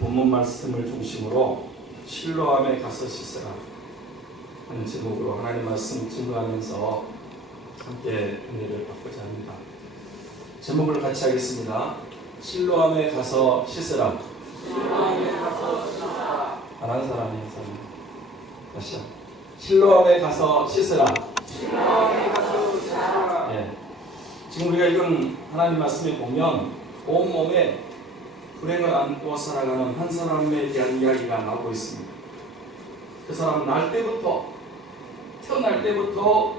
본문 말씀을 중심으로 실로암에 가서 씻으라 하는 제목으로 하나님 말씀 증거하면서 함께 은혜를 받고자 합니다. 제목을 같이 하겠습니다. 실로암에 가서 씻으라. 안 하는 사람이 다시요. 실로암에 가서 씻으라. 예. 지금 우리가 읽은 하나님 말씀에 보면 온몸에 불행을 안고 살아가는 한 사람에 대한 이야기가 나오고 있습니다. 그 사람은 태어날 때부터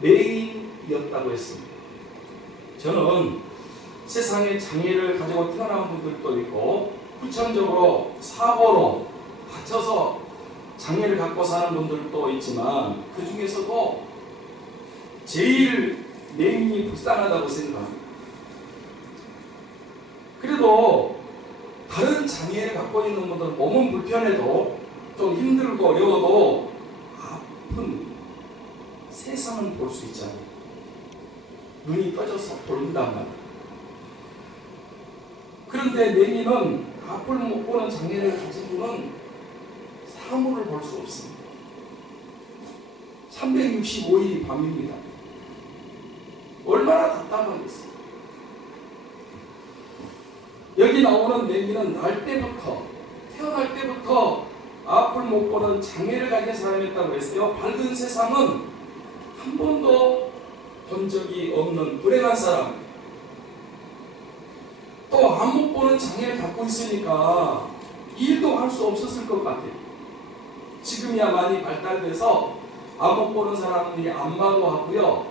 매인이었다고 했습니다. 저는 세상에 장애를 가지고 태어난 분들도 있고 후천적으로 사고로 다쳐서 장애를 갖고 사는 분들도 있지만 그 중에서도 제일 매인이 불쌍하다고 생각합니다. 그래도 다른 장애를 갖고 있는 분들은 몸은 불편해도 좀 힘들고 어려워도 아픈 세상은 볼 수 있잖아요. 눈이 떠져서 보인단 말이에요. 그런데 매인은 앞을 못 보는 장애를 가진 분은 사물을 볼 수 없습니다. 365일이 밤입니다. 얼마나 답답하겠어요. 여기 나오는 매인은 태어날 때부터 앞을 못 보는 장애를 가진 사람이었다고 했어요. 밝은 세상은 한 번도 본 적이 없는 불행한 사람. 또 앞 못 보는 장애를 갖고 있으니까 일도 할 수 없었을 것 같아요. 지금이야 많이 발달돼서 앞 못 보는 사람들이 안마도 하고요.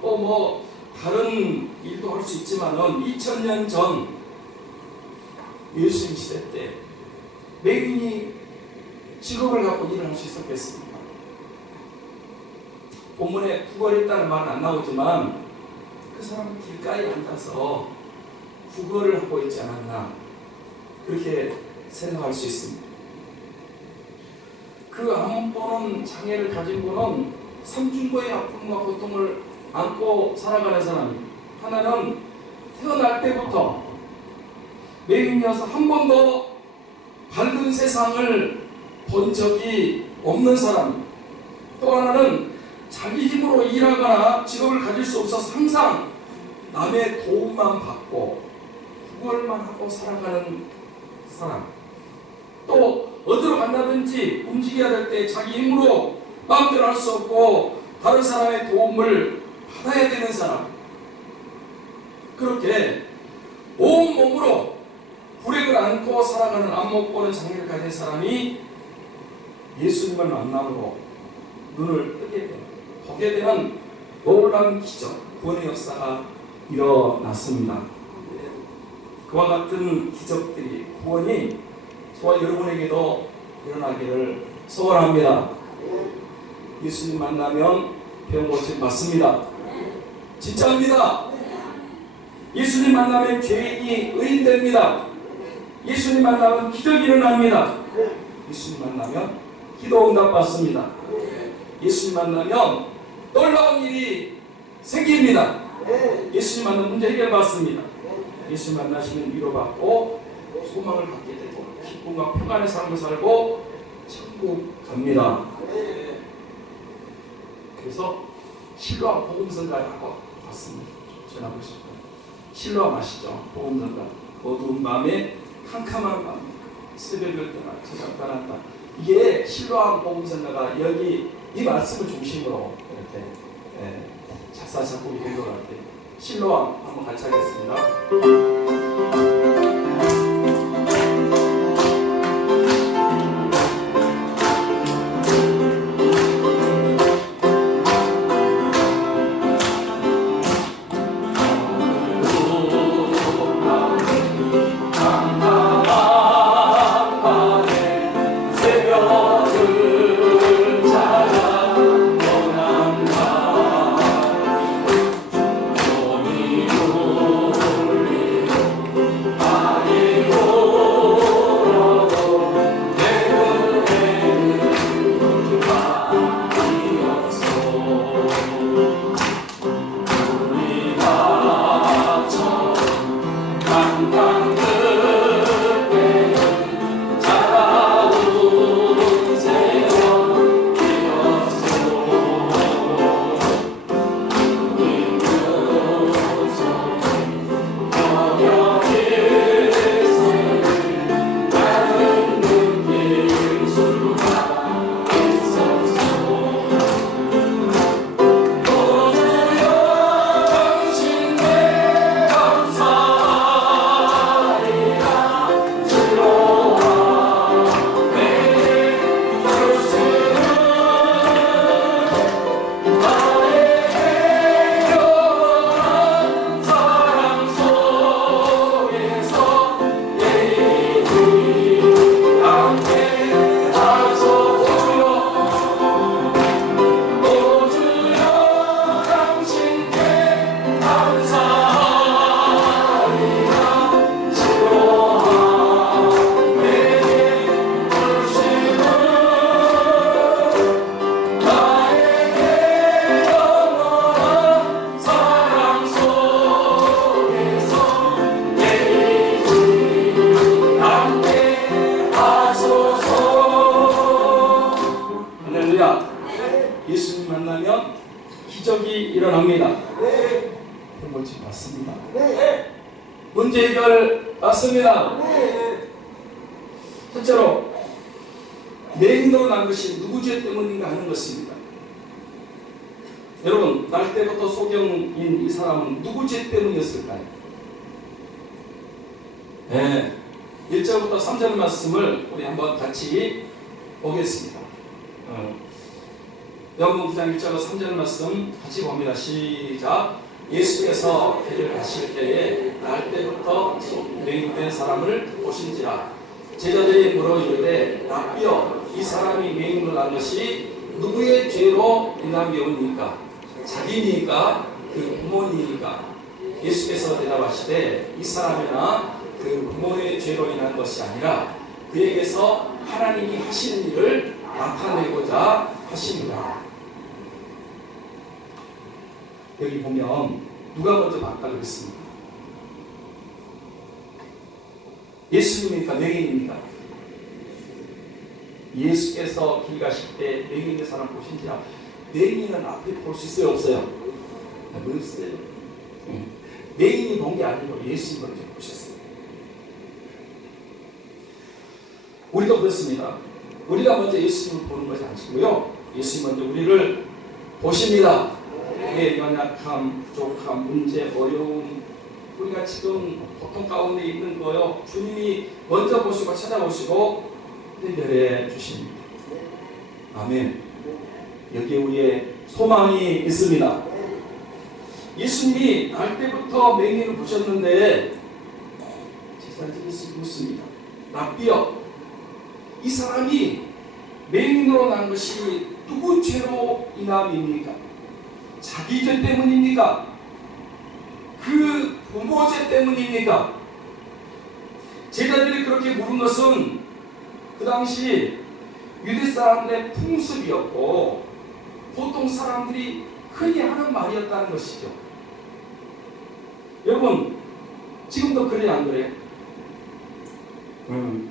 또 뭐 다른 일도 할 수 있지만은 2000년 전 예수님 시대 때 매인이 직업을 갖고 일을 할 수 있었겠습니까? 본문에 구걸했다는 말은 안 나오지만 그 사람은 길가에 앉아서 구걸을 하고 있지 않았나 그렇게 생각할 수 있습니다. 그 안 보는 장애를 가진 분은 삼중고의 아픔과 고통을 안고 살아가는 사람입니다. 하나는 태어날 때부터 매인이어서 한 번도 밝은 세상을 본 적이 없는 사람. 또 하나는 자기 힘으로 일하거나 직업을 가질 수 없어서 항상 남의 도움만 받고 구걸만 하고 살아가는 사람. 또 어디로 간다든지 움직여야 될 때 자기 힘으로 마음대로 할 수 없고 다른 사람의 도움을 받아야 되는 사람. 그렇게 온몸으로 불행을 안고 살아가는 안 못 보는 장애를 가진 사람이 예수님을 만남으로 눈을 보게 되는 놀라운 기적, 구원의 역사가 일어났습니다. 그와 같은 기적들이, 구원이 저와 여러분에게도 일어나기를 소원합니다. 예수님 만나면 병고침 받습니다. 진짜입니다. 예수님 만나면 죄인이 의인됩니다. 예수님 만나면 기적이 일어납니다. 예수님 만나면 기도 응답 받습니다. 예수님 만나면 놀라운 일이 생깁니다. 예수님 만나면 문제 해결 받습니다. 예수님 만나시면 위로받고 소망을 갖게 되고 기쁨과 평안의 삶을 살고 천국 갑니다. 그래서 실로암 복음성가라고 봤습니다. 전하고 싶어요. 실로암 아시죠? 복음성가. 어두운 밤에 캄캄한 밤, 새벽을 떠나 저녁 떠났다. 이게 실로암 복음성가가 여기 이 말씀을 중심으로 이렇게 작사 작곡이 된 것 같아요. 실로암 한번 같이 하겠습니다. 문제 해결 맞습니다. 첫째로 맹인으로 난 것이 누구 죄 때문인가 하는 것입니다. 여러분, 날 때부터 소경인 이 사람은 누구 죄 때문이었을까요? 네, 1절부터 3절 말씀을 우리 한번 같이 보겠습니다. 요한복음 9장 1절과 3절 말씀 같이 봅니다. 시작. 예수께서 길을 가실 때에 날 때부터 맹인된 사람을 보신지라. 제자들이 물어 이르되 랍비여, 이 사람이 맹인으로 난 것이 누구의 죄로 인함이옵니까? 자기니까 그 부모니까? 예수께서 대답하시되 이 사람이나 그 부모의 죄로 인한 것이 아니라 그에게서 하나님이 하시는 일을 나타내고자 하십니다. 여기 보면 누가 먼저 봤다 그랬습니까? 예수님입니까? 맹인입니까? 예수께서 길 가실 때 맹인의 사람 보신지라. 맹인은 앞에 볼 수 있어요? 없어요? 없어요. 맹인이 본 게 아니고 예수님 먼저 보셨어요. 우리도 그렇습니다. 우리가 먼저 예수님을 보는 것이 아니고요, 예수님 먼저 우리를 보십니다. 내 연약함, 부족함, 문제, 어려움, 우리가 지금 고통 가운데 있는 거요, 주님이 먼저 보시고 찾아보시고 해결해 주십니다. 아멘. 여기에 우리의 소망이 있습니다. 예수님이 날 때부터 맹인을 보셨는데 제자들이 묻습니다. 랍비여, 이 사람이 맹인으로 난 것이 누구 죄로 인함입니까? 자기 죄 때문입니까? 그 부모 죄 때문입니까? 제자들이 그렇게 물은 것은 그 당시 유대 사람들의 풍습이었고 보통 사람들이 흔히 하는 말이었다는 것이죠. 여러분, 지금도 그래 안 그래요?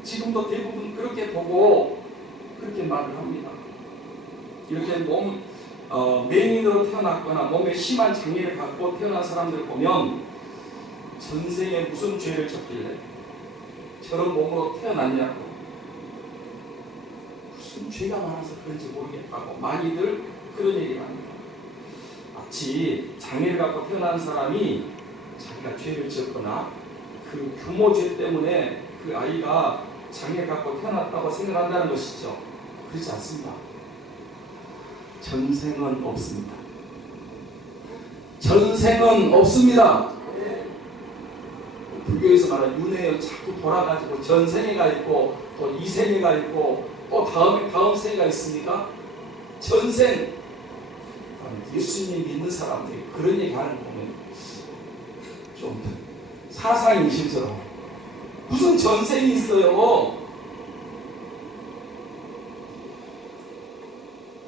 지금도 대부분 그렇게 보고 그렇게 말을 합니다. 이렇게 맹인으로 태어났거나 몸에 심한 장애를 갖고 태어난 사람들을 보면 전생에 무슨 죄를 졌길래 저런 몸으로 태어났냐고, 무슨 죄가 많아서 그런지 모르겠다고 많이들 그런 얘기를 합니다. 마치 장애를 갖고 태어난 사람이 자기가 죄를 지었거나 그 부모 죄 때문에 그 아이가 장애를 갖고 태어났다고 생각한다는 것이죠. 그렇지 않습니다. 전생은 없습니다. 전생은 없습니다. 불교에서 말하는 윤회에 자꾸 돌아가지고 전생애가 있고 또 이생애가 있고 또 다음 생애가 있습니까? 전생. 예수님 믿는 사람들이 그런 얘기 하는 거 보면 좀 사상이 의심스러워. 무슨 전생이 있어요?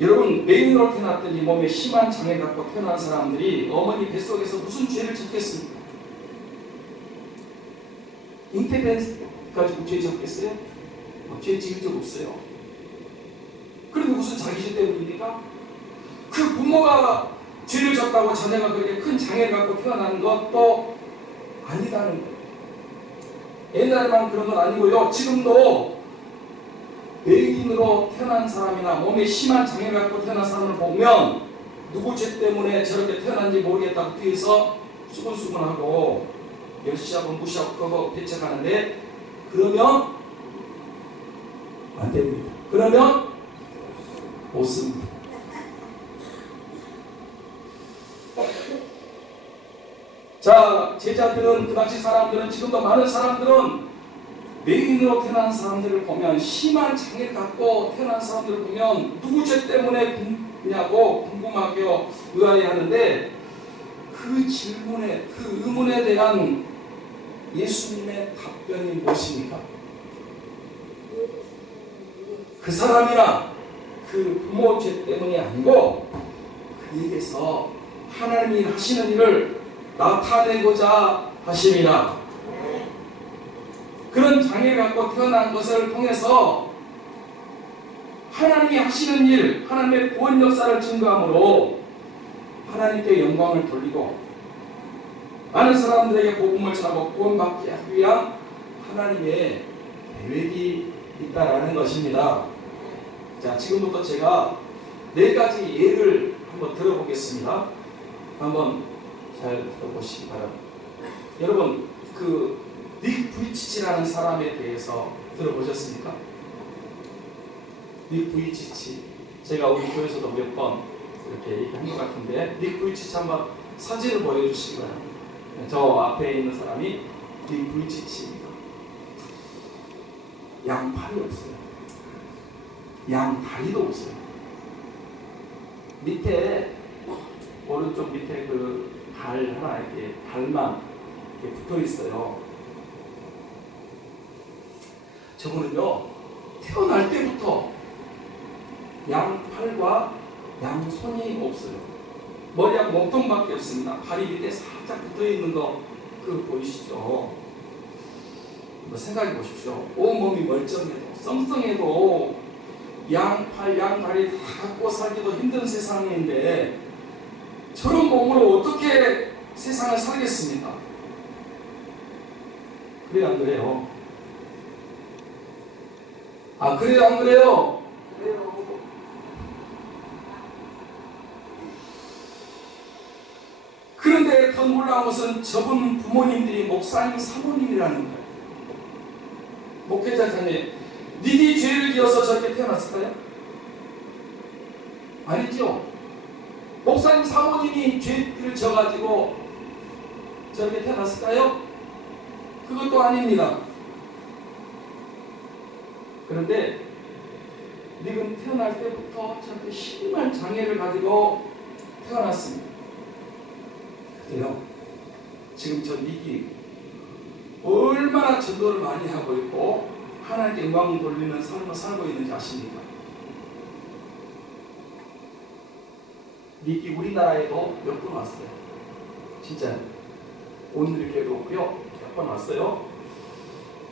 여러분, 맹인으로 태어났더니 몸에 심한 장애 갖고 태어난 사람들이 어머니 뱃속에서 무슨 죄를 짓겠습니까? 잉태된 가지고 죄 짓겠어요? 죄 지을 적 없어요. 그런데 무슨 자기 죄 때문입니까? 그 부모가 죄를 졌다고 자녀가 그렇게 큰 장애를 갖고 태어나는 것도 아니다는 거예요. 옛날에만 그런 건 아니고요, 지금도 맹인으로 태어난 사람이나 몸에 심한 장애를 갖고 태어난 사람을 보면 누구 죄 때문에 저렇게 태어난지 모르겠다고 뒤에서 수근수근하고 멸시하고 무시하고 그거 배척하는데, 그러면 안 됩니다. 그러면 못 씁니다. 자, 제자들은, 그 당시 사람들은, 지금도 많은 사람들은 맹인으로 태어난 사람들을 보면, 심한 장애를 갖고 태어난 사람들을 보면 누구 죄 때문에 붓냐고 궁금하게 의아해하는데, 그 질문에, 그 의문에 대한 예수님의 답변이 무엇입니까? 그 사람이나 그 부모 죄 때문이 아니고 그에게서 하나님이 하시는 일을 나타내고자 하심이라. 그런 장애를 갖고 태어난 것을 통해서 하나님이 하시는 일, 하나님의 구원 역사를 증거함으로 하나님께 영광을 돌리고 많은 사람들에게 복음을 전하고 구원받게 하기 위한 하나님의 계획이 있다라는 것입니다. 자, 지금부터 제가 4가지 예를 한번 들어보겠습니다. 한번 잘 들어보시기 바랍니다. 여러분, 닉 부이치치라는 사람에 대해서 들어보셨습니까? 닉 부이치치, 제가 우리 교회에서도 몇 번 이렇게 얘기한 것 같은데, 닉 부이치치 한번 사진을 보여주시기 바랍니다. 저 앞에 있는 사람이 닉 부이치치입니다. 양팔이 없어요. 양다리도 없어요. 밑에, 오른쪽 밑에 발 하나 이렇게 발만 이렇게 붙어 있어요. 저거는요, 태어날 때부터 양팔과 양손이 없어요. 머리하고 몸통밖에 없습니다. 발이 밑에 살짝 붙어 있는 거 보이시죠? 생각해 보십시오. 온몸이 멀쩡해도 썽썽해도 양팔 양다리 다 갖고 살기도 힘든 세상인데 저런 몸으로 어떻게 세상을 살겠습니까? 그래요, 안 그래요? 아, 그래요, 안 그래요? 그래요. 그런데 더 놀라운 것은 저분 부모님들이 목사님, 사모님이라는 거예요. 목회자님, 니네 죄를 지어서 저렇게 태어났을까요? 아니죠. 목사님, 사모님이 죄를 져가지고 저렇게 태어났을까요? 그것도 아닙니다. 그런데 닉은 태어날 때부터 저렇게 심한 장애를 가지고 태어났습니다. 그래요. 지금 저 닉이 얼마나 전도를 많이 하고 있고 하나님께 영광 돌리는 삶을 살고 있는지 아십니까? 닉이 우리나라에도 몇 번 왔어요. 진짜요. 오늘 이렇게도 오고요. 몇 번 왔어요.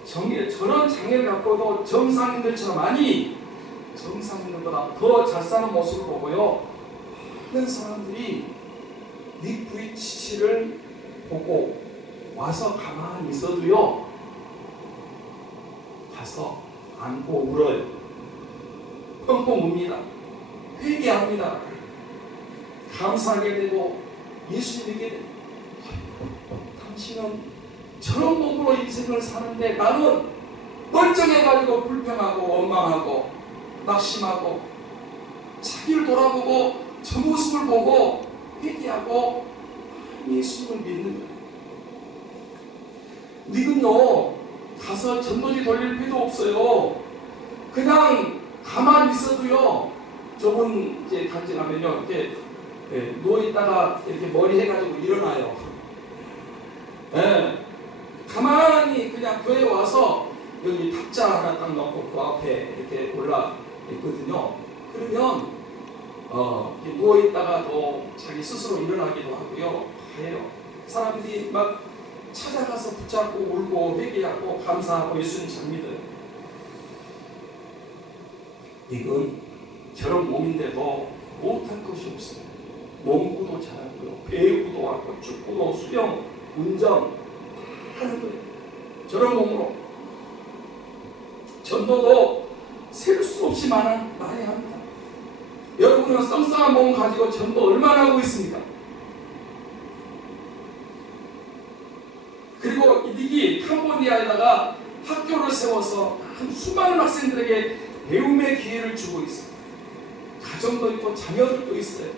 저런 장애를 갖고도 정상인들처럼, 아니 정상인들보다 더 잘 사는 모습을 보고요, 많은 사람들이 닉 부이치치를 보고 와서 가만히 있어도요, 가서 안고 울어요. 펑펑 웁니다. 회개합니다. 감사하게 되고 예수 믿게 되고, 당신은 저런 몸으로 인생을 사는데 나는 멀쩡해가지고 불평하고 원망하고 낙심하고 자기를 돌아보고 저 모습을 보고 회개하고 예수님을 믿는 거예요. 닉은요, 가서 전도지 돌릴 필요도 없어요. 그냥 가만히 있어도요, 저분 이제 간증하면요, 이렇게 누워있다가 이렇게 머리 해가지고 일어나요. 가만히 그냥 교회 와서 여기 탁자 하나 딱 넣고 그 앞에 이렇게 올라 있거든요. 그러면 누워있다가도 자기 스스로 일어나기도 하고요. 해요. 사람들이 막 찾아가서 붙잡고 울고 회개하고 감사하고 예수님 잘 믿어요. 이건 저런 몸인데도 못할 것이 없어요. 농구도 잘하고요, 배구도 하고, 축구도, 수영, 운전 하는 거예요. 저런 몸으로 전도도 셀 수 없이 많이 합니다. 여러분은 썽썽한 몸 가지고 전도 얼마나 하고 있습니까? 그리고 닉이 캄보디아에다가 학교를 세워서 수많은 학생들에게 배움의 기회를 주고 있어요. 가정도 있고 자녀들도 있어요.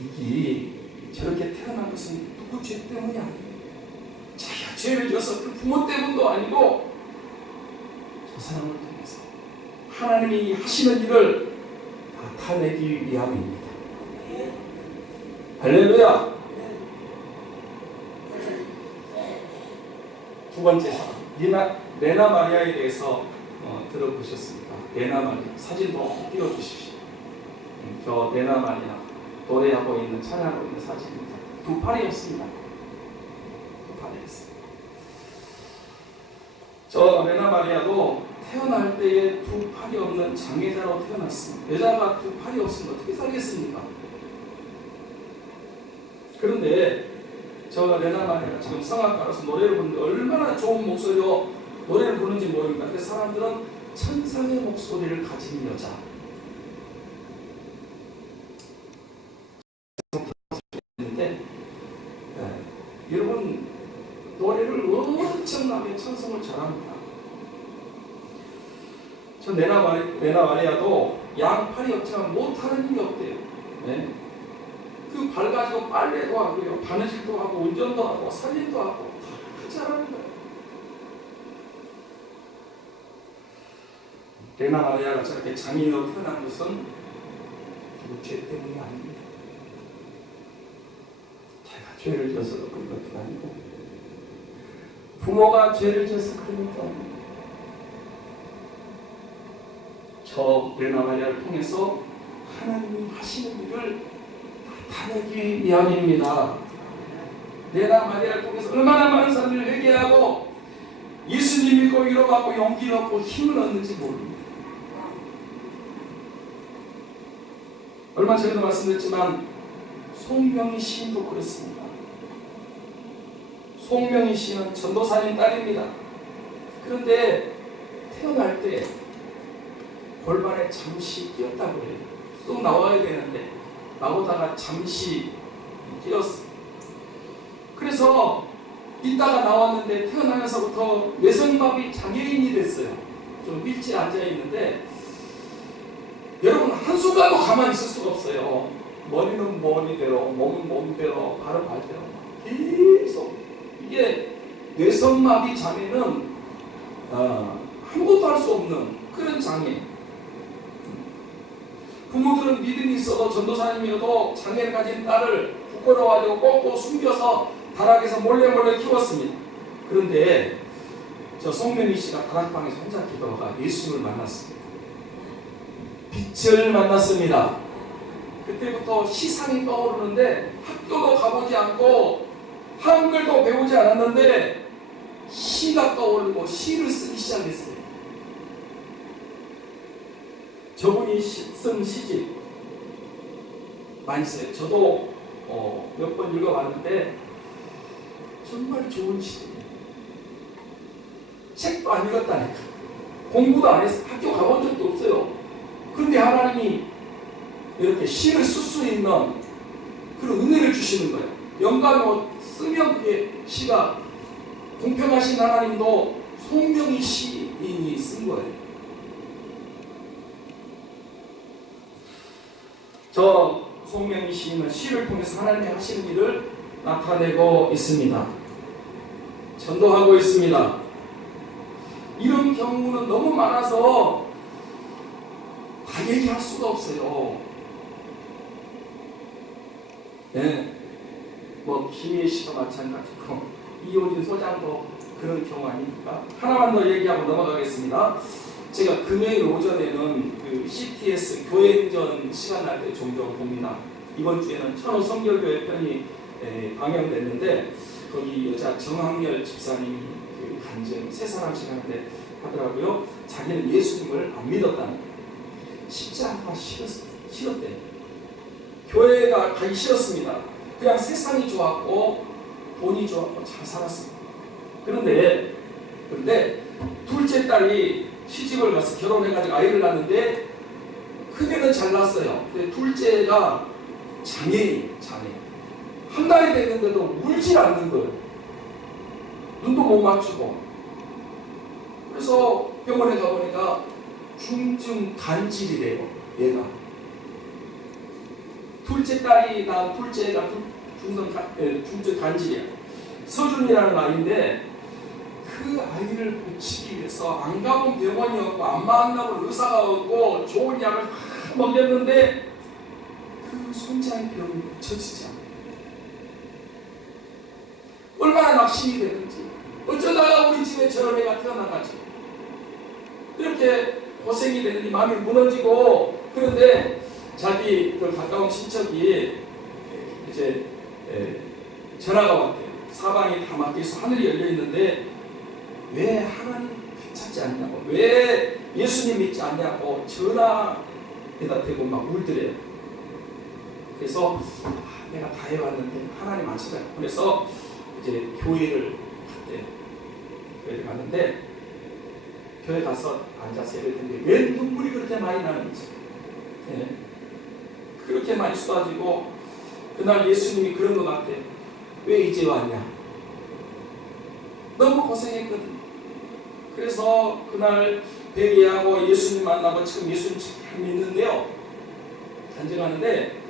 닉이 저렇게 태어난 것은 누구 죄 때문이 아니에요. 자기가 죄를 지어서 그 부모 때문도 아니고 저 사람을 통해서 하나님이 하시는 일을 나타내기 위함입니다. 할렐루야. 두 번째 사람, 레나 마리아에 대해서 들어보셨습니까? 레나 마리아 사진도 띄워주십시오. 저 레나 마리아 노래하고 있는, 찬양하고 있는 사진입니다. 두 팔이 없습니다. 두 팔이 없습니다. 저 레나 마리아도 태어날 때에 두 팔이 없는 장애자로 태어났습니다. 여자가 두 팔이 없으면 어떻게 살겠습니까? 그런데 저 레나 마리아가 지금 성악가로서 노래를 부르는데 얼마나 좋은 목소리로 노래를 부르는지 모릅니다. 그 사람들은 천상의 목소리를 가진 여자. 인데 여러분 노래를 엄청나게 천성을 잘합니다. 저 레나 마리아도 양팔이 없지만 못하는 일이 없대요. 네. 그 발 가지고 빨래도 하고요, 바느질도 하고, 운전도 하고, 살림도 하고 다 잘하는 거예요. 레나 마리아가 저렇게 장인으로 태어난 것은 결국 죄 때문이 아닙니다. 제가 죄를 져서 그런 것도 아니고 부모가 죄를 져서 그런 것도 아니고 저 레나 마리아를 통해서 하나님이 하시는 일을 나타내기 위함입니다. 레나 마리아를 통해서 얼마나 많은 사람들이 회개하고 예수님 믿고 위로받고 용기를 얻고 힘을 얻는지 모릅니다. 얼마 전에도 말씀드렸지만 송명희 시인도 그렇습니다. 송명희 시인은 전도사님 딸입니다. 그런데 태어날 때 골반에 잠시 끼었다고 해요. 쏙 나와야 되는데 나오다가 잠시 끼었어요. 그래서 있다가 나왔는데 태어나면서부터 뇌성마비 장애인이 됐어요. 좀 일찍 앉아있는데 여러분 한순간도 가만히 있을 수가 없어요. 머리는 머리대로, 몸은 몸대로, 발은 발대로 계속. 이게 뇌성마비 장애는 아무것도 할 수 없는 그런 장애. 부모들은 믿음이 있어도 전도사님이어도 장애를 가진 딸을 부끄러워가지고 꼭꼭 숨겨서 다락에서 몰래 키웠습니다. 그런데 저 송명희 씨가 다락방에서 혼자 기도하다가 예수님을 만났습니다. 빛을 만났습니다. 그때부터 시상이 떠오르는데 학교도 가보지 않고 한글도 배우지 않았는데 시가 떠오르고 시를 쓰기 시작했어요. 저분이 쓴 시집 많이 써요. 저도 몇 번 읽어봤는데 정말 좋은 시집이에요. 책도 안 읽었다니까. 공부도 안 했어요. 학교 가본 적도 없어요. 그런데 하나님이 이렇게 시를 쓸 수 있는 그런 은혜를 주시는 거예요. 영감을 쓰면 그게 시가 공평하신 하나님도 송명희 시인이 쓴 거예요. 저 송명희 시인은 시를 통해서 하나님이 하시는 일을 나타내고 있습니다. 전도하고 있습니다. 이런 경우는 너무 많아서 다 얘기할 수가 없어요. 네. 뭐 김희애 씨도 마찬가지고 이효진 소장도 그런 경우 아닙니까? 하나만 더 얘기하고 넘어가겠습니다. 제가 금요일 오전에는 그 CTS 교회전 시간 날 때 종종 봅니다. 이번 주에는 천호 성결교회 편이 방영됐는데 거기 여자 정학렬 집사님이 그 간증 세 사람씩 하는데 하더라고요. 자기는 예수님을 안 믿었다는 십자가가 싫었대요. 교회가 가기 싫었습니다. 그냥 세상이 좋았고 돈이 좋았고 잘 살았습니다. 그런데 둘째 딸이 시집을 가서 결혼해가지고 아이를 낳는데 큰애는 잘 낳았어요. 근데 둘째가 장애. 한 달이 됐는데도 울질 않는 거예요. 눈도 못 맞추고. 그래서 병원에 가보니까 중증 간질이래요. 얘가. 둘째 딸이 낳은 둘째가 중증 간질이야. 서준이라는 아이인데 그 아이를 고치기 위해서 안 가본 병원이 없고 안 만나본 의사가 없고 좋은 약을 다 먹였는데 그 손자의 병이 고쳐지지 않아요. 얼마나 낙심이 되는지 어쩌다가 우리 집에 저런 애가 태어나가지 이렇게 고생이 되는지 마음이 무너지고. 그런데 자기 그 가까운 친척이 이제 전화가 왔대요. 사방이 다 막혀서 하늘이 열려 있는데 왜 하나님 찾지 않냐고, 왜 예수님 믿지 않냐고 전화에다 대고 막 울더래요. 그래서 내가 다 해왔는데 하나님 안 찾아요. 그래서 이제 교회를 갔는데 교회 가서 앉아서 예배 드는데 왜 눈물이 그렇게 많이 나는지, 그렇게 많이 쏟아지고 그날 예수님이 그런 것 같아요. 왜 이제 왔냐? 너무 고생했거든. 그래서 그날 회개하고 예수님 만나고 지금 예수님 잘 믿는데요, 간증하는데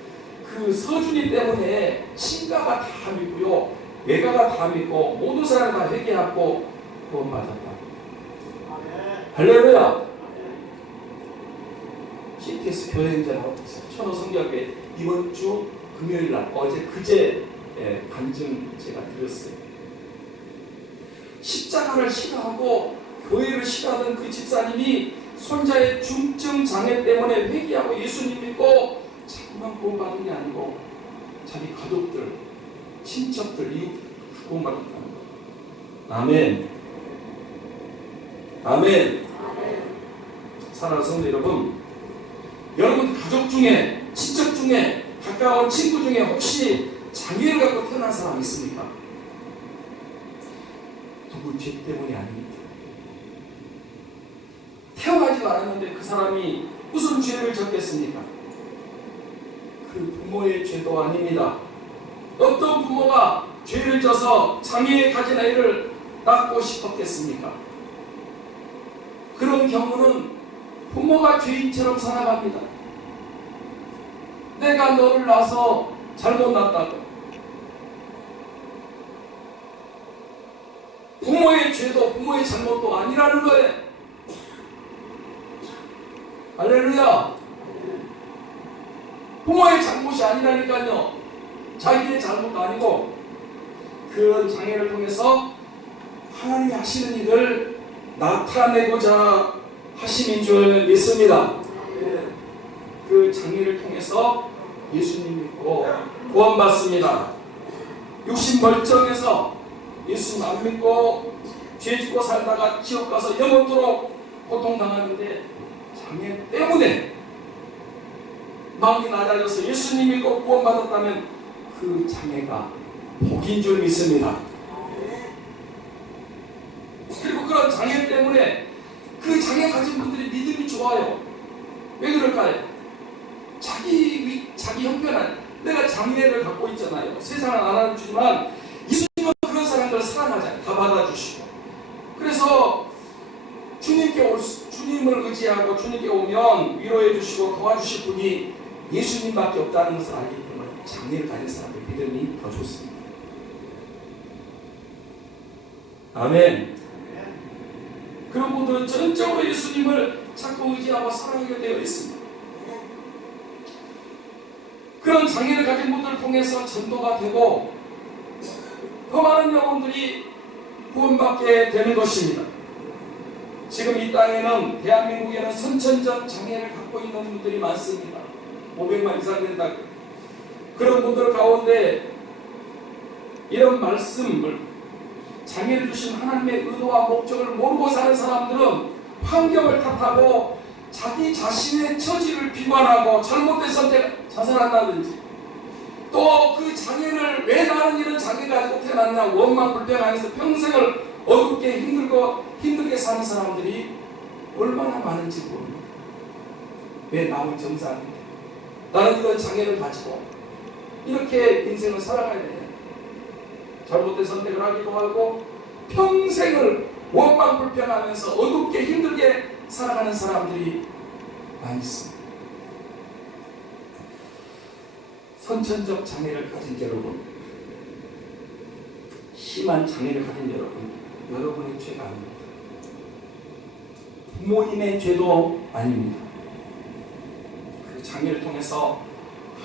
그 서준이 때문에 친가가 다 믿고요, 외가가 다 믿고 모든 사람이 다 회개하고 구원받았다. 할렐루야. CTS 교회행전하고 천호 성결교회 이번 주 금요일날 그제 간증 제가 드렸어요. 십자가를 싫어하고 교회를 싫어하던 그 집사님이 손자의 중증 장애 때문에 회개하고 예수님 믿고 자꾸만 구원받은 게 아니고 자기 가족들, 친척들, 이웃 구원받았다는 거예요. 아멘. 아멘. 사랑하는 성도 여러분, 여러분 가족 중에, 친척 중에, 가까운 친구 중에 혹시 장애를 갖고 태어난 사람 있습니까? 누구 죄 때문이 아닙니다. 태어나지도 않았는데 그 사람이 무슨 죄를 졌겠습니까? 그 부모의 죄도 아닙니다. 어떤 부모가 죄를 져서 장애에 가진 아이를 낳고 싶었겠습니까? 그런 경우는 부모가 죄인처럼 살아갑니다. 내가 너를 낳아서 잘못 낳았다고. 부모의 죄도 부모의 잘못도 아니라는 거예요. 할렐루야. 부모의 잘못이 아니라니까요. 자기의 잘못도 아니고 그런 장애를 통해서 하나님이 하시는 일을 나타내고자 하심인 줄 믿습니다. 그 장애를 통해서 예수님 믿고 구원받습니다. 육신 멀쩡해서 예수님 안 믿고 죄 짓고 살다가 지옥 가서 영원토록 고통당하는데 장애 때문에 마음이 낮아져서 예수님 믿고 구원받았다면 그 장애가 복인 줄 믿습니다. 그리고 그런 장애 때문에 그 장애 가진 분들이 믿음이 좋아요. 왜 그럴까요? 자기 형편은 내가 장애를 갖고 있잖아요. 세상은 안 알아주지만 예수님은 그런 사람들을 사랑하잖아요. 다 받아주시고. 그래서 주님을 의지하고 주님께 오면 위로해 주시고 도와주실 분이 예수님밖에 없다는 것을 알기 때문에 장애를 가진 사람의 믿음이 더 좋습니다. 아멘. 그런 분들은 전적으로 예수님을 자꾸 의지하고 사랑하게 되어 있습니다. 그런 장애를 가진 분들을 통해서 전도가 되고 더 많은 영혼들이 구원받게 되는 것입니다. 지금 이 땅에는, 대한민국에는 선천적 장애를 갖고 있는 분들이 많습니다. 500만 이상 된다. 그런 분들 가운데 이런 말씀을, 장애를 주신 하나님의 의도와 목적을 모르고 사는 사람들은 환경을 탓하고 자기 자신의 처지를 비관하고 잘못된 선택, 자살한다든지 또 그 장애를 왜 나는 이런 장애가 가지고 태어났나 원망 불평하면서 평생을 어둡게 힘들게 사는 사람들이 얼마나 많은지 모릅니다. 왜 남은 정상인데 나는 이런 장애를 가지고 이렇게 인생을 살아가야 되냐. 잘못된 선택을 하기도 하고 평생을 원망 불평하면서 어둡게 힘들게 살아가는 사람들이 많이 있습니다. 선천적 장애를 가진 여러분, 심한 장애를 가진 여러분, 여러분의 죄가 아닙니다. 부모님의 죄도 아닙니다. 그 장애를 통해서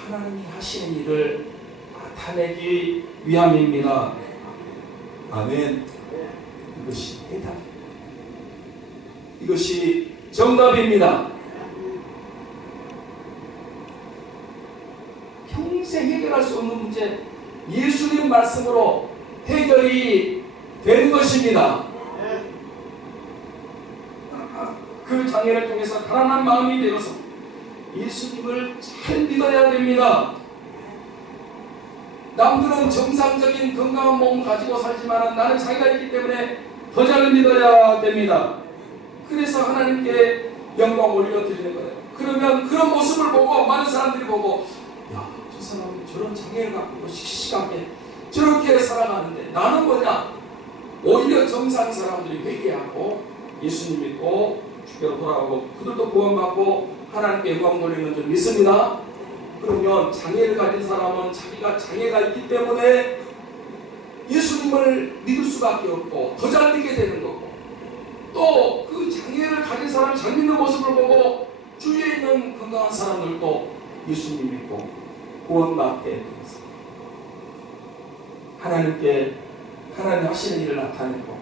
하나님이 하시는 일을 나타내기 위함입니다. 아멘. 이것이 해답, 이것이 정답입니다. 평생 해결할 수 없는 문제, 예수님 말씀으로 해결이 되는 것입니다. 그 장애를 통해서 가난한 마음이 되어서 예수님을 잘 믿어야 됩니다. 남들은 정상적인 건강한 몸 가지고 살지만 나는 장애가 있기 때문에 더 잘 믿어야 됩니다. 그래서 하나님께 영광 올려드리는 거예요. 그러면 그런 모습을 보고 많은 사람들이 보고, 야, 저 사람은 저런 장애를 갖고 씩씩하게 저렇게 살아가는데 나는 뭐냐? 오히려 정상 사람들이 회개하고 예수님 믿고 주께로 돌아오고 그들도 구원받고 하나님께 영광 돌리는 줄 믿습니다. 그러면 장애를 가진 사람은 자기가 장애가 있기 때문에 예수님을 믿을 수밖에 없고 더 잘 믿게 되는 거고, 또 그 장애를 가진 사람이 잘 믿는 모습을 보고 주위에 있는 건강한 사람들도 예수님 믿고 구원받게 됩니다. 하나님께 하나님 하시는 일을 나타내고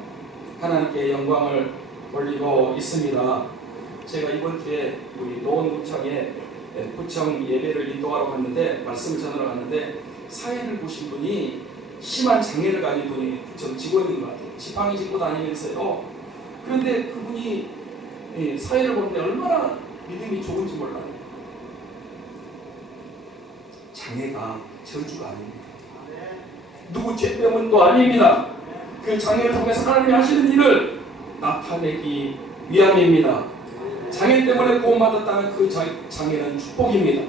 하나님께 영광을 돌리고 있습니다. 제가 이번 주에 우리 노원구청에 구청 예배를 인도하러 갔는데, 말씀을 전하러 갔는데, 사회를 보신 분이 심한 장애를 가진 분이 구청 직원인 것 같아요. 지팡이 짚고 다니면서요. 그런데 그분이 사회를 보는데 얼마나 믿음이 좋은지 몰라요. 장애가 저주가 아닙니다. 누구 죄 때문도 아닙니다. 그 장애를 통해서 하나님이 하시는 일을 나타내기 위함입니다. 장애 때문에 구원받았다면 그 장애는 축복입니다.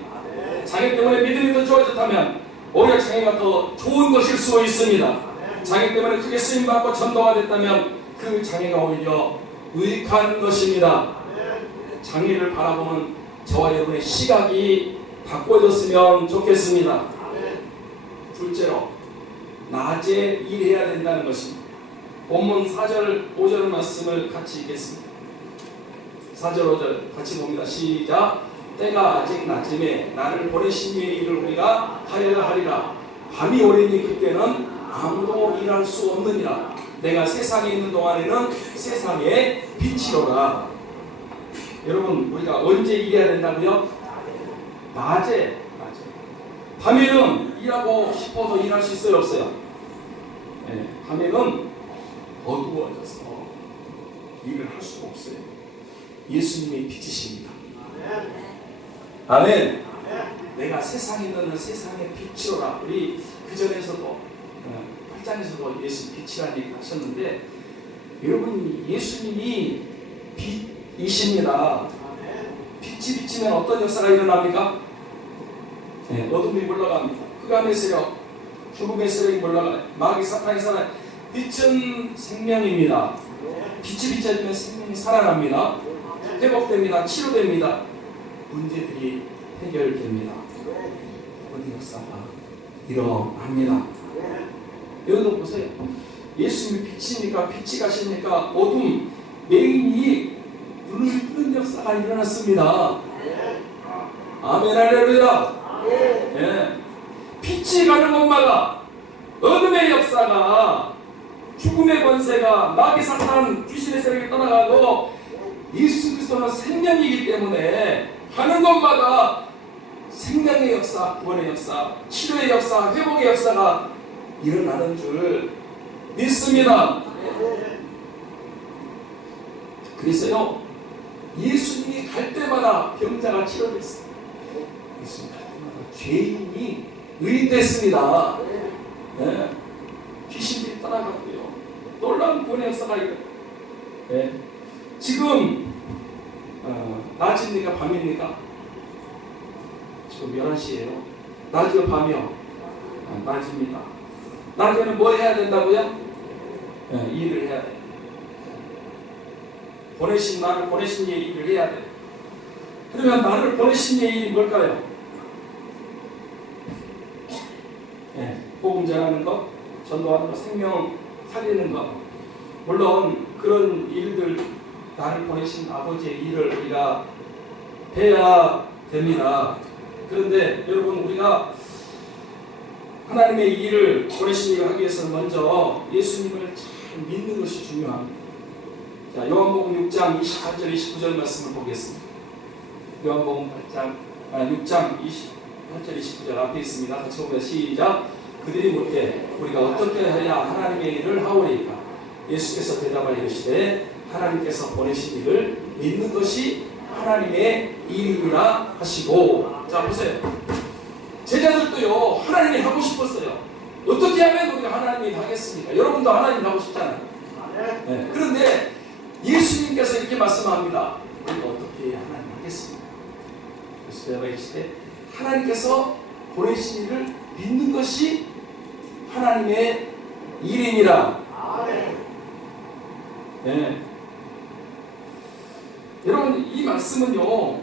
장애 때문에 믿음이 더 좋아졌다면 오히려 장애가 더 좋은 것일 수 있습니다. 장애 때문에 크게 쓰임받고 전도가 됐다면 그 장애가 오히려 유익한 것입니다. 장애를 바라보는 저와 여러분의 시각이 바꿔졌으면 좋겠습니다. 둘째로, 낮에 일해야 된다는 것입니다. 본문 4절 5절 말씀을 같이 읽겠습니다. 4절 5절 같이 봅니다. 시작. 때가 아직 낮음에 나를 보내신 이의 일을 우리가 하여야 하리라. 밤이 오리니 그때는 아무도 일할 수 없느니라. 내가 세상에 있는 동안에는 세상의 빛이로라. 여러분, 우리가 언제 일해야 된다고요? 낮에. 밤에는 일하고 싶어도 일할 수 있어요, 없어요? 네, 밤에는 어두워져서 일을 할 수가 없어요. 예수님이 빛이십니다. 아멘. 내가 세상에 있는 세상의 빛이로라. 우리 그전에서도 8장에서도 예수 빛이라는 얘기를 하셨는데, 여러분, 예수님이 빛이십니다. 빛이 비치면 어떤 역사가 일어납니까? 네, 어둠이 물러갑니다. 흑암의 세력, 죽음의 세력이 물러가요. 마귀 사탄이 살아요. 빛은 생명입니다. 빛이 비춰지면 생명이 살아납니다. 회복됩니다. 치료됩니다. 문제들이 해결됩니다. 어디 역사가 일어납니다. 여기도 보세요. 예수님이 빛이니까, 빛이 가시니까 어둠 맹인이 눈을 뜨는 역사가 일어났습니다. 아멘, 할렐루야. 예. 빛이 가는 곳마다 어둠의 역사가, 죽음의 권세가, 마귀 사탄 귀신의 세력이 떠나가고 예수 그리스도는 생명이기 때문에 가는 곳마다 생명의 역사, 구원의 역사, 치료의 역사, 회복의 역사가 일어나는 줄 믿습니다. 그래서요, 예수님이 갈 때마다 병자가 치료됐어요. 예수님 갈 때마다 죄인이 의인됐습니다. 네. 귀신들이 떠나갔고요. 놀라운 구원의 역사가 일어나요. 네. 지금 낮입니까? 밤입니까? 지금 11시예요. 낮이요? 밤이요? 낮입니다. 낮에는 뭐 해야 된다고요? 네, 일을 해야 돼요. 나를 보내신 이의 일을 해야 돼요. 그러면 나를 보내신 이의 일이 뭘까요? 네, 복음 전하는 것, 전도하는 것, 생명 살리는 것. 물론 그런 일들, 나를 보내신 아버지의 일을 우리가 해야 됩니다. 그런데 여러분, 우리가 하나님의 일을, 보내신 일을 하기 위해서는 먼저 예수님을 잘 믿는 것이 중요합니다. 자, 요한복음 6장 28절 29절 말씀을 보겠습니다. 요한복음 6장 28절 29절 앞에 있습니다. 같이 보면 시작. 그들이 묻되 우리가 어떻게 해야 하나님의 일을 하오리까? 예수께서 대답하여 이르시되 하나님께서 보내신 일을 믿는 것이 하나님의 일이라 하시고. 자, 보세요. 제자들도요, 하나님이 하고 싶었어요. 어떻게 하면 우리가 하나님이 하겠습니까? 여러분도 하나님 하고 싶잖아요. 네. 그런데 예수님께서 이렇게 말씀합니다. 우리가 어떻게 해야 하나님 하겠습니까? 그래서 내가 이르시되 하나님께서 보내신 이를 믿는 것이 하나님의 일이니라. 네. 여러분, 이 말씀은요,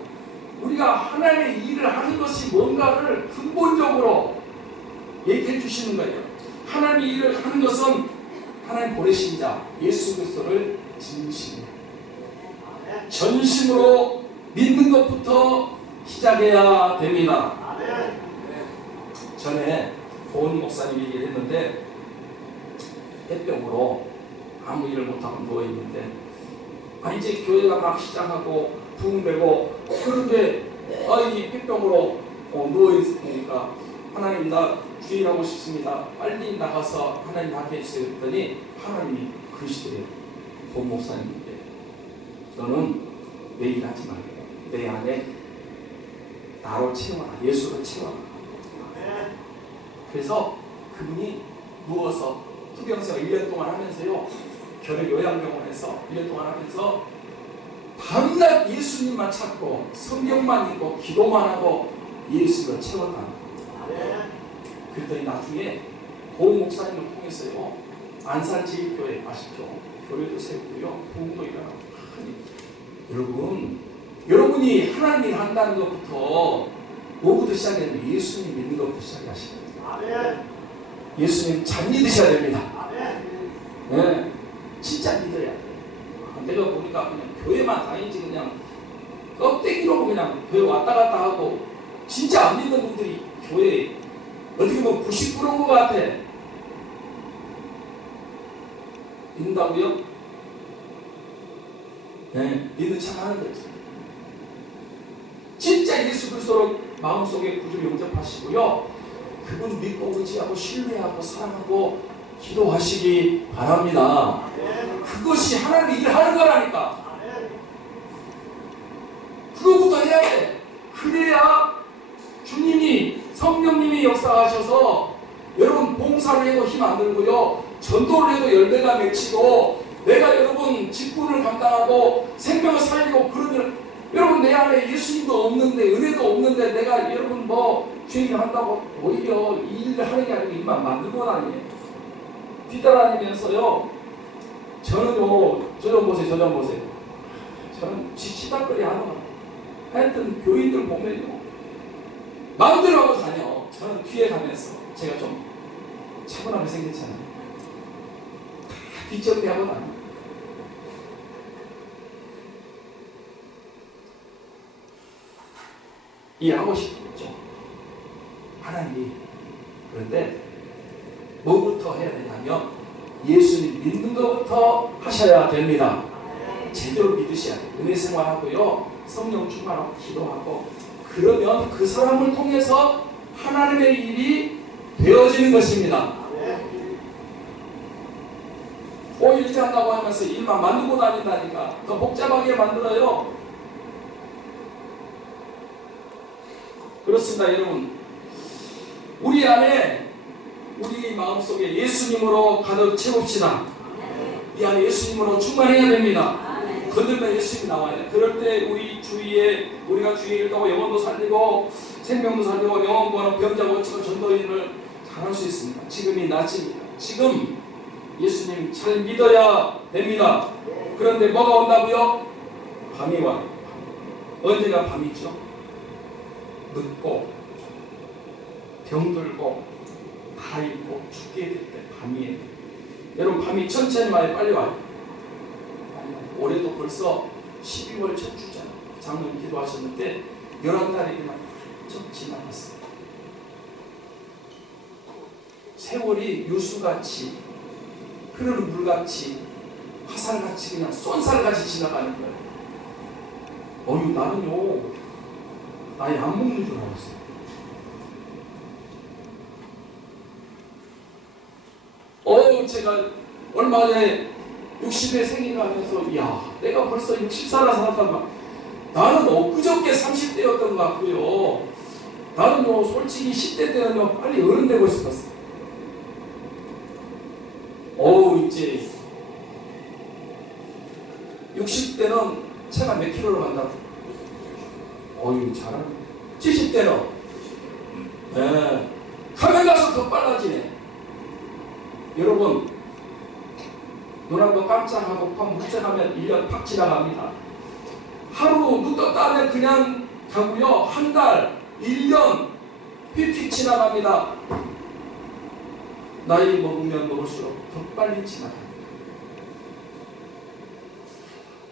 우리가 하나님의 일을 하는 것이 뭔가를 근본적으로 얘기해 주시는 거예요. 하나님의 일을 하는 것은 하나님 보내신 자 예수 그리스도를 전심으로 믿는 것부터 시작해야 됩니다. 전에 고은 목사님이 얘기를 했는데, 폐병으로 아무 일을 못하고 누워있는데, 이제 교회가 막 시작하고 붕 매고 그런데 이 폐병으로 누워있으니까 하나님, 나 주일하고 싶습니다. 빨리 나가서 하나님 하게 해주세요. 그랬더니 하나님이 그러시더래요. 고은 목사님인데, 너는 매일 하지 말고 내 안에 나로 채워라. 예수로 채워라. 그래서 그분이 누워서 투병생활 1년 동안 하면서요, 결핵 요양병원에서 1년 동안 하면서 밤낮 예수님만 찾고 성경만 읽고 기도만 하고 예수로 채웠다. 그랬더니 나중에 고은 목사님을 통해서요, 안산제일교회 아시죠? 교회도 세우고요, 부흥도 일어나고. 여러분이 하나님 일 한다는 것부터 뭐부터 시작했는데 예수님 믿는 것부터 시작하시는 거예요. 예수님 잘 믿으셔야 됩니다. 네, 진짜 믿어야 돼요. 내가 보니까 그냥 교회만 다니지 그냥 껍데기로 그냥 교회 왔다 갔다 하고, 진짜 안 믿는 분들이 교회에 어떻게 보면 90%인 것 같아. 믿는다고요? 네, 믿는 척 하는 거지. 진짜 예수 그리스도로 마음속에 구주를 영접하시고요, 그분 믿고 의지하고 신뢰하고 사랑하고 기도하시기 바랍니다. 그것이 하나님의 일을 하는 거라니까. 그거부터 해야 돼. 그래야 주님이, 성령님이 역사하셔서 여러분 봉사를 해도 힘 안 들고요, 전도를 해도 열매가 맺히고, 내가 여러분 직분을 감당하고 생명을 살리고, 그러면 여러분 내 안에 예수님도 없는데, 은혜도 없는데, 내가 여러분 주일 한다고 오히려 이 일을 하는 게 아니고 일만 만들고 다니에요. 뒤따라다니면서요, 저는요, 저 좀 보세요. 저는 치닥거리 하는 거예요. 하여튼 교인들 보면요, 마음대로 하고 다녀. 저는 뒤에 가면서 제가 좀 차분하게 생겼잖아요. 다 뒷정리하고 다녀. 이해하고 싶죠? 하나님이. 그런데 뭐부터 해야 되냐면 예수님 믿는 것부터 하셔야 됩니다. 제대로 믿으셔야 돼요. 은혜 생활하고요, 성령 충만하고 기도하고, 그러면 그 사람을 통해서 하나님의 일이 되어지는 것입니다. 이렇게 한다고 하면서 일만 만들고 다닌다니까 더 복잡하게 만들어요. 그렇습니다. 여러분, 우리 안에, 우리 마음속에 예수님으로 가득 채웁시다. 이 안에 예수님으로 충만해야 됩니다. 건들면 예수님이 나와요. 그럴 때 우리 주위에, 우리가 주위에 일하고 영혼도 살리고 생명도 살리고 영혼 구하는 병자 고치고 전도인을 잘할 수 있습니다. 지금이 낮입니다. 지금 예수님 잘 믿어야 됩니다. 그런데 뭐가 온다고요? 밤이 와요. 언제가 밤이죠? 늦고 병들고 다 있고 죽게 될 때 밤이에요. 여러분, 밤이 천천히 와요, 빨리 와요? 올해도 벌써 12월 첫 주잖아요. 작년 기도하셨는데 11달이나 좀 지나갔어요. 세월이 유수같이, 흐르는 물같이, 화살같이, 그냥 쏜살같이 지나가는 거예요. 나는요, 나이 안 먹는 줄 알았어요. 제가 얼마 전에 60에 생일을 하면서, 내가 벌써 60살을 살았단 말. 나는 엊그저께 30대였던 것 같고요. 나는요, 솔직히 10대 때는요, 빨리 어른 되고 싶었어요. 이제 60대는 체가 몇 킬로로 간다고? 잘하네. 70대는 가면 가서 더 빨라지네. 여러분, 눈 한번 깜짝하고 팍 묵색하면 1년 팍 지나갑니다. 하루 눈 떴다 하면 그냥 가고요. 한 달, 1년 휙휙 지나갑니다. 나이 먹으면 먹을수록 더 빨리 지나갑니다.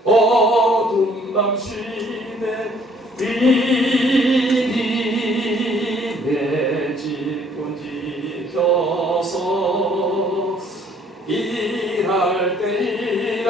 어두운 밤 시내 비니 내 집은 지켜서 일할 때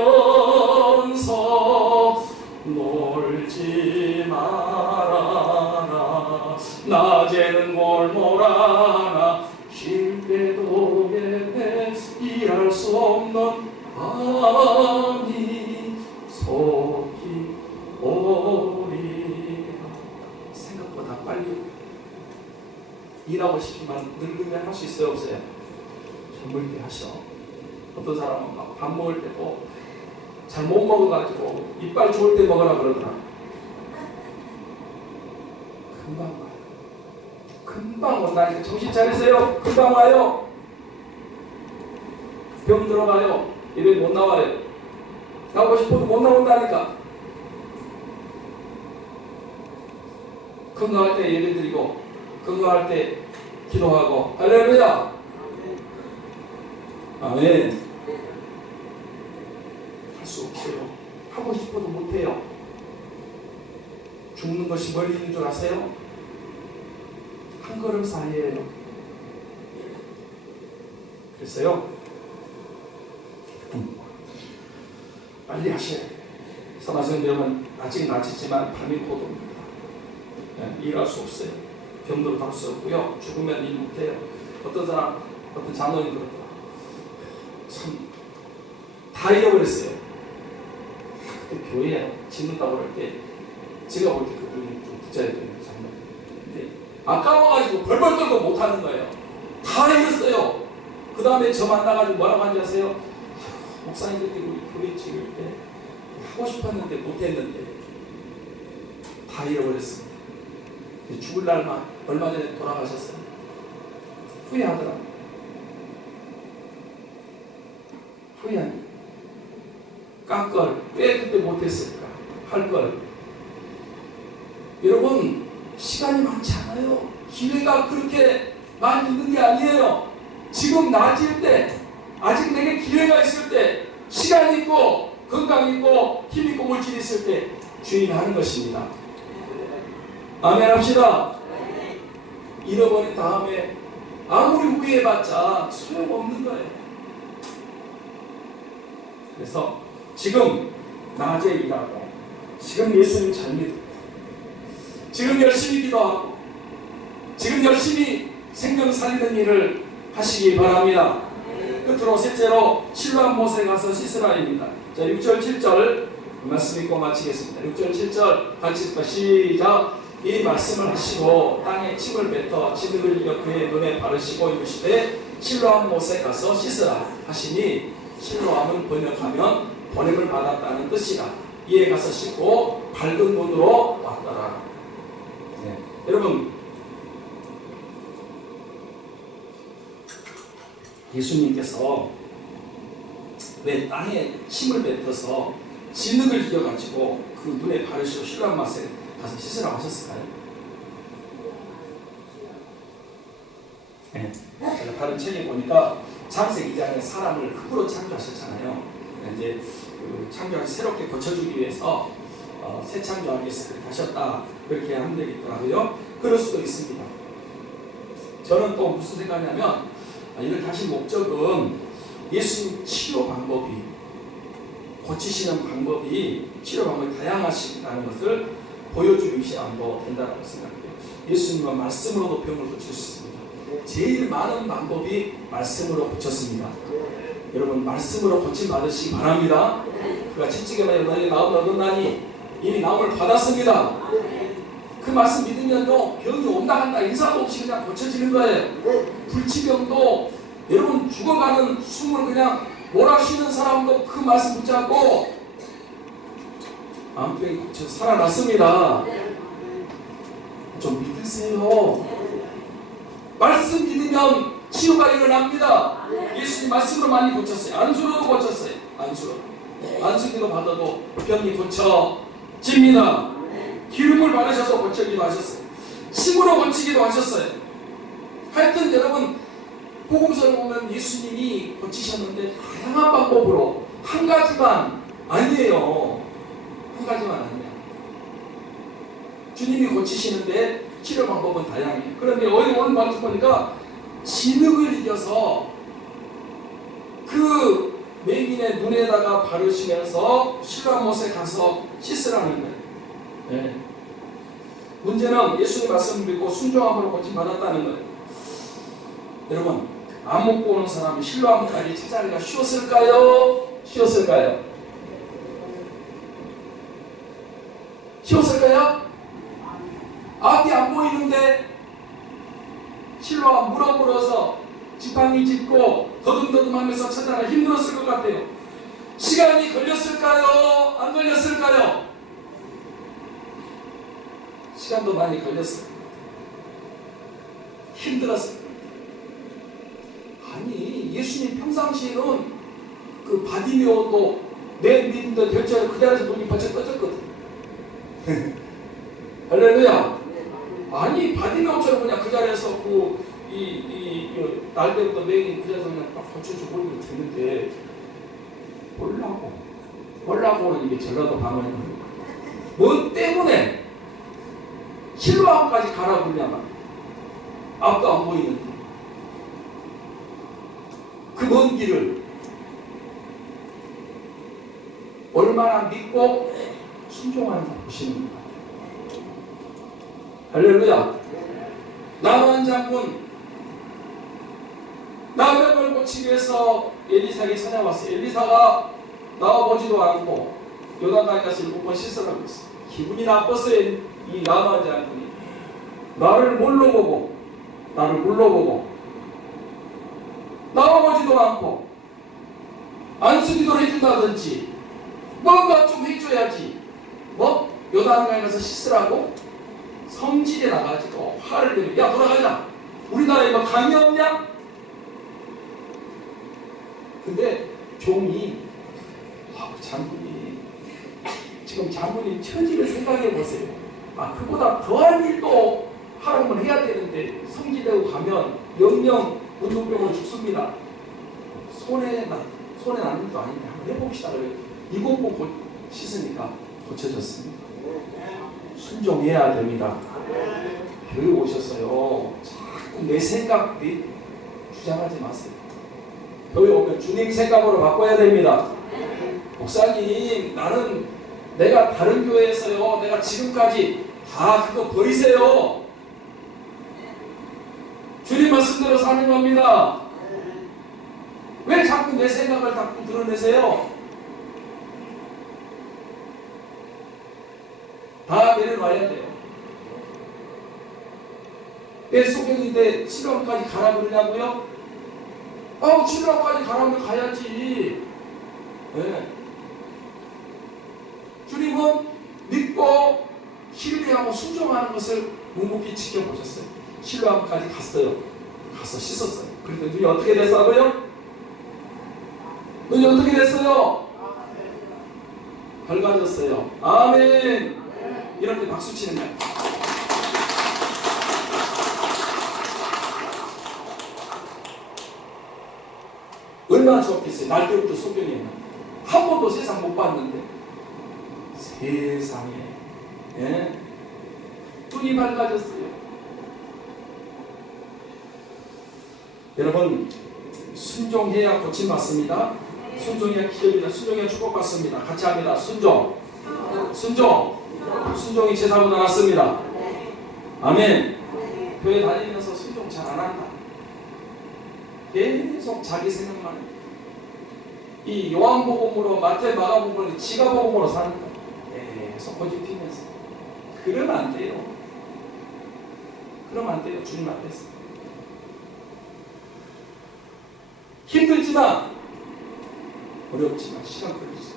일하면서 놀지 말아라. 낮에는 몰몰하나 쉴 때도 내 일할 수 없는 밤이 속이 오리라. 생각보다 빨리 일하고 싶지만 늙으면 할 수 있어요, 없어요? 젊을 때 하셔. 어떤 사람은 막 밥 먹을 때도 잘 못 먹어가지고 이빨 좋을 때 먹으라 그러더라. 금방 와요. 금방 온다니까. 정신 차리세요. 금방 와요. 병 들어가요. 예배 못 나와요. 나오고 싶어도 못 나온다니까. 건강할 때 예배 드리고 건강할 때 기도하고. 할렐루야. 아멘. 할 수 없어요. 하고 싶어도 못해요. 죽는 것이 멀리 있는 줄 아세요? 한 걸음 사이에요. 그랬어요. 빨리 하셔야 돼요. 선하성 병은 아직 낫지만 밤이 고독입니다. 일할 수 없어요. 병도 갈 수 없고요. 죽으면 일 못해요. 어떤 사람, 어떤 장로님 그러더라. 참 다 잃어버렸어요. 그때 교회에 짓는다고 그럴 때 제가 볼 때 그분이 좀 부자였거든요. 장로님. 근데 아까워가지고 벌벌 떨고 못하는 거예요. 다 잃었어요. 그 다음에 저 만나가지고 뭐라고 하는지 아세요? 목사님들이 우리 교회 찍을 때 하고 싶었는데 못했는데 다 잃어버렸습니다. 죽을 날만 얼마 전에 돌아가셨어요. 후회하더라고요. 후회하니 깎걸 왜 그때 못했을까? 할걸. 여러분 시간이 많지 않아요. 기회가 그렇게 많이 있는 게 아니에요. 지금 낮일 때 아직 내게 기회가 있을 때 시간 있고 건강 있고 힘 있고 물질 있을 때 주인하는 것입니다. 아멘 합시다. 잃어버린 다음에 아무리 후회해봤자 소용없는 거예요. 그래서 지금 낮에 일하고 지금 예수님 잘 믿고 지금 열심히 기도하고 지금 열심히 생명 살리는 일을 하시기 바랍니다. 끝으로 셋째로 실로암 못에 가서 씻으라입니다. 자, 6절 7절 말씀 읽고 마치겠습니다. 6절 7절 같이 시작. 이 말씀을 하시고 땅에 침을 뱉어 진흙을 이겨 그의 눈에 바르시고 이르시되 실로암 못에 가서 씻으라 하시니 실로암은 번역하면 보냄을 받았다는 뜻이다. 이에 가서 씻고 밝은 눈으로 왔더라. 네. 여러분 예수님께서 왜 땅에 침을 뱉어서 진흙을 이겨가지고 그 눈에 바르시고 실로암 못에 가서 씻으라고 하셨을까요? 네. 제가 다른 책에 보니까 창세기 2장에 사람을 흙으로 창조하셨잖아요. 이제 그 창조를 새롭게 고쳐주기 위해서 새 창조하기 위해서 그렇게 하셨다. 그렇게 하면 되겠더라고요. 그럴 수도 있습니다. 저는 또 무슨 생각이냐면 이렇게 하신 목적은 예수님 치료 방법이 고치시는 방법이 치료 방법이 다양하시다는 것을 보여주기 위함도 된다고 생각해요. 예수님은 말씀으로도 병을 고칠 수 있습니다. 제일 많은 방법이 말씀으로 고쳤습니다. 여러분 말씀으로 고침 받으시기 바랍니다. 그가 채찍에 맞아 너희 나음을 얻었나니 이미 나음을 받았습니다. 그 말씀 믿으면요 병이 온다 간다 인사도 없이 그냥 고쳐지는 거예요. 불치병도 여러분 죽어가는 숨을 그냥 몰아쉬는 사람도 그 말씀 붙잡고 암병이 고쳐 살아났습니다. 좀 믿으세요. 말씀 믿으면 치유가 일어납니다. 예수님 말씀으로 많이 고쳤어요. 안수로도 고쳤어요. 안수기도 받아도 병이 고쳐집니다. 기름을 바르셔서 고치기도 하셨어요. 침으로 고치기도 하셨어요. 하여튼 여러분 복음서를 보면 예수님이 고치셨는데 다양한 방법으로 한 가지만 아니에요. 한 가지만 아니야. 주님이 고치시는데 치료 방법은 다양해요. 그런데 오늘 말씀 보니까 진흙을 이겨서 그 맹인의 눈에다가 바르시면서 실로암못에 가서 씻으라는 거예요. 네. 문제는 예수님 말씀을 믿고 순종함으로 고침받았다는 거예요. 여러분 안 먹고 오는 사람이 실로암못까지 찾아가기가 쉬웠을까요? 쉬웠을까요? 쉬웠을까요? 앞이 안 보이는데 실로암 물어물어서 지팡이 짚고 더듬더듬하면서 찾아가 힘들었을 것 같아요. 시간이 걸렸을까요? 안 걸렸을까요? 시간도 많이 걸렸어요. 힘들었어요. 아니 예수님 평상시에는 그 바디메오도 내 믿음도 결정을 그 자리에서 눈이 번쩍 떠졌거든. 할렐루야. 아니 바디메오처럼 그냥 그 자리에서 날 때부터 맹인 그 자리에서 그냥 딱 번쩍 보이고 듣는데 몰라고는 이게 전라도 방언이 뭐 때문에 실로암까지 가라 그러냐면 앞도 안 보이는데 그 먼 길을 얼마나 믿고 순종하는지 보시는 겁니다. 할렐루야. 나만 장군 나병을 고치기 위해서 엘리사에게 찾아왔어요. 엘리사가 나와보지도 않고 요단강에 가서 7번 씻으라고 했어요. 기분이 나빴어요. 이 나만 장군이 나를 물러보고 나와보지도 않고 안수기도를 해준다든지 뭔가 좀 해줘야지. 뭐? 요단강에 가서 씻으라고? 성질에 나가지고 화를 내면 야 돌아가자. 우리나라에 뭐 강이 없냐? 근데 종이 장군이 지금 장군님 처지를 생각해 보세요. 그보다 더한 일도 하라면 해야 되는데 성질내고 가면 영영 운동병으로 죽습니다. 손에 나는 일도 아닌데 한번 해봅시다. 7번 씻으니까 고쳐졌습니다. 순종해야 됩니다. 교회 오셨어요. 자꾸 내 생각 주장하지 마세요. 교회 오면 주님 생각으로 바꿔야 됩니다. 목사님 나는 내가 다른 교회에서요 내가 지금까지 다 그거 버리세요. 주님 말씀대로 사는 겁니다. 왜 자꾸 내 생각을 자꾸 드러내세요? 다 내려놔야 돼요. 내 소경인데 치료까지 가라 그러냐고요? 치료까지 가라면 가야지. 네. 주님은 믿고 신뢰하고 순종하는 것을 묵묵히 지켜보셨어요. 실로암까지 갔어요. 가서 씻었어요. 그런데 눈이 어떻게 됐어요? 눈이 어떻게 됐어요? 밝아졌어요. 아멘. 이렇게 박수 치는 거예요. 얼마나 좋겠어요. 날 때부터 소견이 있나. 한 번도 세상 못 봤는데 세상에 눈이 밝아졌어요. 여러분 순종해야 고침받습니다. 순종해야 기적이다. 순종해야 축복받습니다. 같이 합니다. 순종이 제사보다 낫습니다. 아멘. 교회 다니면서 순종 잘 안 한다. 계속 자기 생각만 해. 이 요한복음으로 마태 마가복음으로 지가복음으로 사는 거야. 계속 고집 피면서. 그러면 안 돼요. 주님 앞에서. 어렵지만 시간 걸리지.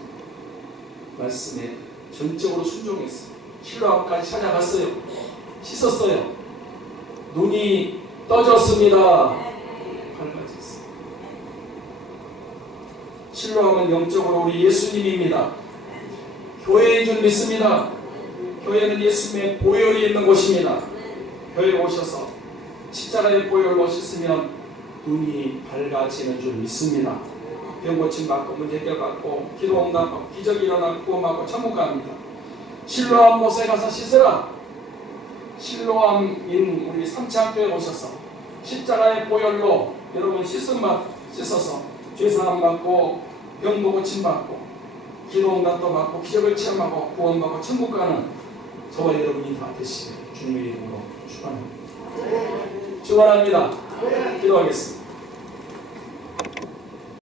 말씀에 전적으로 순종했어요. 실로암까지 찾아갔어요. 씻었어요. 눈이 떠졌습니다. 밝아졌어요. 실로암은 영적으로 우리 예수님입니다. 교회인 줄 믿습니다. 교회는 예수님의 보혈이 있는 곳입니다. 교회에 오셔서 십자가의 보혈로 씻으면 눈이 밝아지는 줄 믿습니다. 병 고침 받고 문제 해결 받고 기도 응답 받고 기적이 일어나고 구원 받고 천국 갑니다. 실로암 못에 가서 씻으라. 실로암인 우리 삼창교에 오셔서 십자가의 보혈로 여러분 씻어서 죄사함 받고 병 고침 받고 기도 응답도 받고 기적을 체험하고 구원 받고 천국 가는 저와 여러분이 다 되시길 주님의 이름으로 축원합니다. 축원합니다. 기도하겠습니다.